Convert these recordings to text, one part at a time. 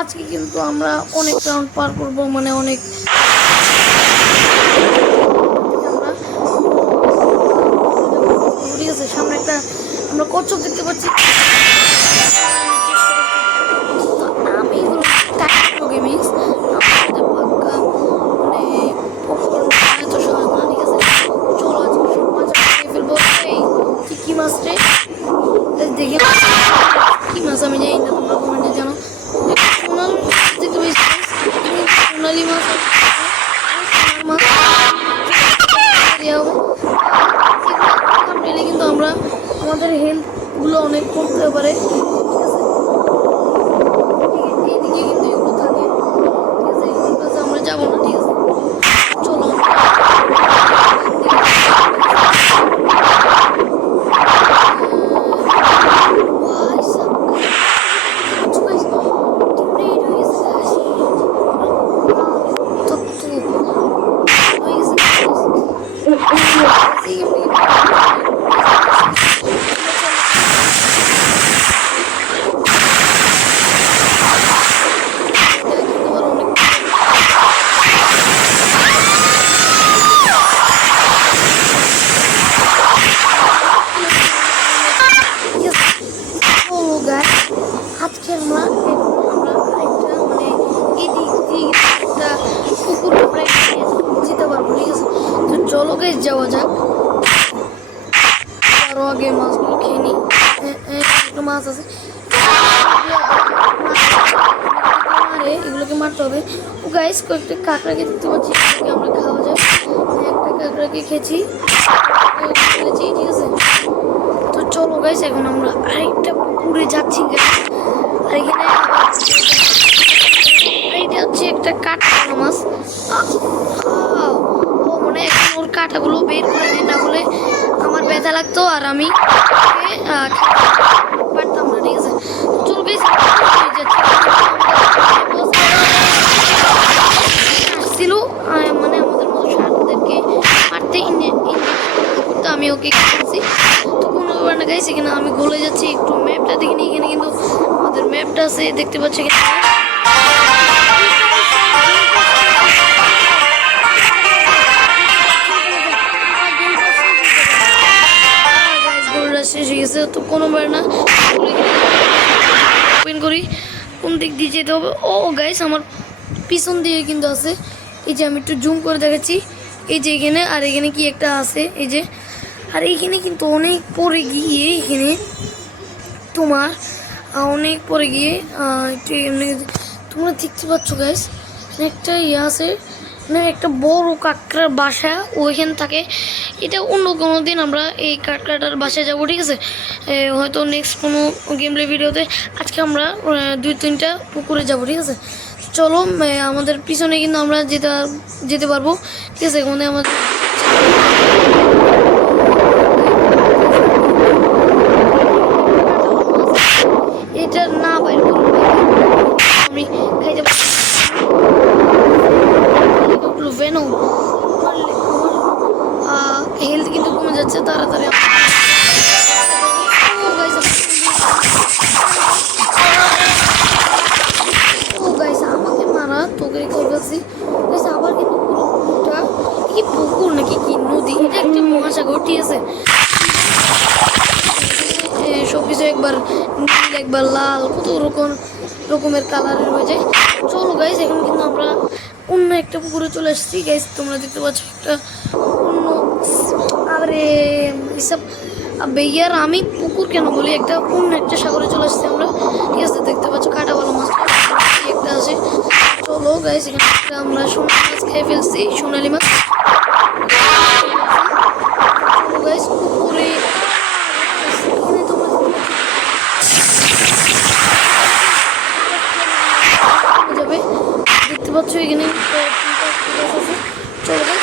আজকে কিন্তু আমরা অনেক রাউন্ড পার করবো, মানে অনেক ঠিক আছে। সামনে একটা আমরা কচ্ছপ দেখতে পাচ্ছি। আমি হলো গেমিংস, পাক্কা মানে এত সহজ না, ঠিক আছে। চলো আজকে সব মাছ খেয়ে ফেলবো। এই কি মাছ রে, দেখে কি মাছ আমি জানি না, তোমরা কমেন্টে জানো। সোনাল দেখতে পেয়েছি, সোনালি মাছ মাছ দেওয়া হবে। কিন্তু আমরা আমাদের হেলথগুলো অনেক কমতে পারে, ঠিক আছে। এইদিকে কিন্তু এগুলো থাকে, ঠিক আছে। এগুলোর কাছে আমরা যাবো না, ঠিক আছে। চলো আজকে আমরা একটা মানে এদিক দিয়ে একটা কুকুর যেতে পারবো, ঠিক আছে। তো চলো গাইস যাওয়া যাক। আরো আগে মাছগুলো খেয়ে নিই। একটা মাছ আছে, এগুলোকে মারতে হবে। ও গাইস কয়েকটা কাঁকড়াকে দেখতে পাচ্ছি, আমরা খাওয়া যায়। একটা কাঁকড়াকে খেয়েছি, ঠিক আছে। তো চলো গাইস এখন আমরা আরেকটা পুকুরে যাচ্ছি গাইস। আর এখানে এইটা হচ্ছে একটা কাঁটা মাছ। ও মানে এখন ওর কাঁটাগুলো বের করে নেই, না হলে আমার ব্যথা লাগতো আর আমি পারতাম না, ঠিক আছে। চলো গাইস আসছিল মানে আমাদের মতো সারদেরকে মারতে করতে, আমি ওকে খেয়েছি। তো কোনো ব্যাপার না গাইস, এখানে আমি গলে যাচ্ছি। একটু ম্যাপটা দেখিনি, এখানে কিন্তু আমাদের ম্যাপটা আছে দেখতে পাচ্ছি। শেষ হয়ে গেছে, তো কোনো ব্যাপার না। ওপেন করি, কোন দিক দিয়ে যেতে হবে। ও গাইস আমার পিছন দিয়ে কিন্তু আছে, এই যে আমি একটু জুম করে দেখাচ্ছি। এই যে এখানে, আর এখানে কি একটা আছে, এই যে। আর এইখানে কিন্তু অনেক পরে গিয়ে, এখানে তোমার অনেক পরে গিয়ে একটু এমনি তোমরা দেখতে পাচ্ছ গাইস, একটা ইয়ে আছে, মানে একটা বড় কাঁকড়ার বাসা ওইখানে থাকে। এটা অন্য কোনো দিন আমরা এই কাঁকড়াটার বাসায় যাবো, ঠিক আছে। হয়তো নেক্সট কোনো গেম প্লে ভিডিওতে। আজকে আমরা 2-3টা পুকুরে যাবো, ঠিক আছে। চলো আমাদের পিছনে কিন্তু আমরা যেতে পারবো, ঠিক আছে। এখানে আমাদের এটা না বাইর আমি খাইতে ভেনো হেলথ কিন্তু কমে যাচ্ছে তাড়াতাড়ি। আমাকে মারা তোকে করতেছি আবার, কিন্তু পুকুরটা কি পুকুর নাকি কি নদী, এটা একটি মহাসাগর, ঠিক আছে। সবকিছু একবার নীল একবার লাল, কত রকমের কালারের হয়ে যায়। চলো গাইস এখন কিন্তু আমরা অন্য একটা পুকুরে চলে আসছি গাইস, তোমরা দেখতে পাচ্ছ একটা অন্য। আরে এসব বেয়ার আমি পুকুর কেন বলি, একটা অন্য একটা সাগরে চলে আসছি আমরা, ঠিক আছে। দেখতে পাচ্ছ কাঁটাওয়ালা মাছ একটা আছে। চলো গাইস এখানে আমরা সোনালি মাছ খেয়ে ফেলছি, সোনালি মাছ। চলো গাইস পুকুরে যাবে, দেখতে পাচ্ছ এখানে চলো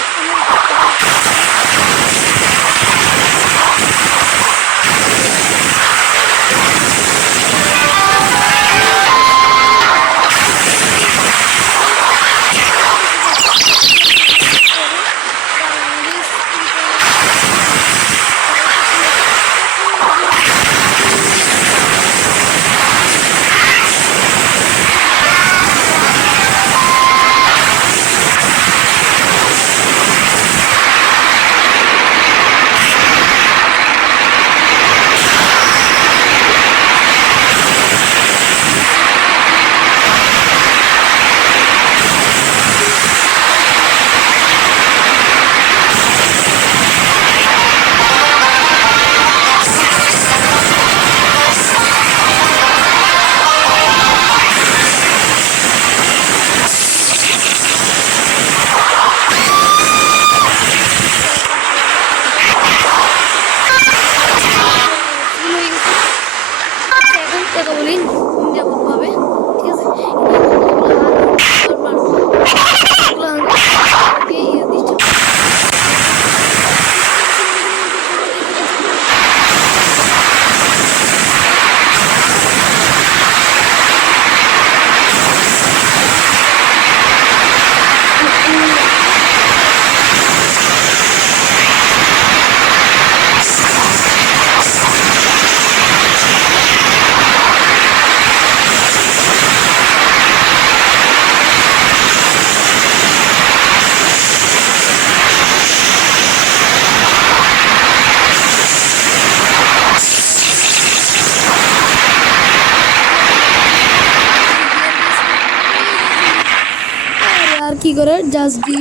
কী করার জাস্ট দি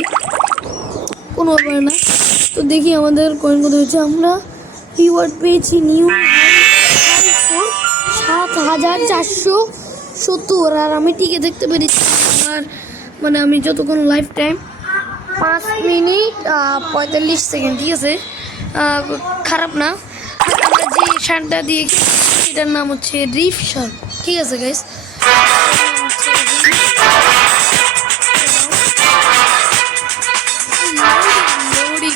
কোনো ব্যাপার না। তো দেখি আমাদের কয়েন কত হয়েছে। আমরা রিওয়ার্ড পেয়েছি নিউ 7,470 আর আমি টিকে দেখতে পেরেছি আমার মানে আমি যতক্ষণ লাইফ টাইম 5 মিনিট 45 সেকেন্ড, ঠিক আছে, খারাপ না। আর আমরা যে শার্টটা দিয়ে সেটার নাম হচ্ছে রিফ শার্ট, ঠিক আছে গাইস। লোডিং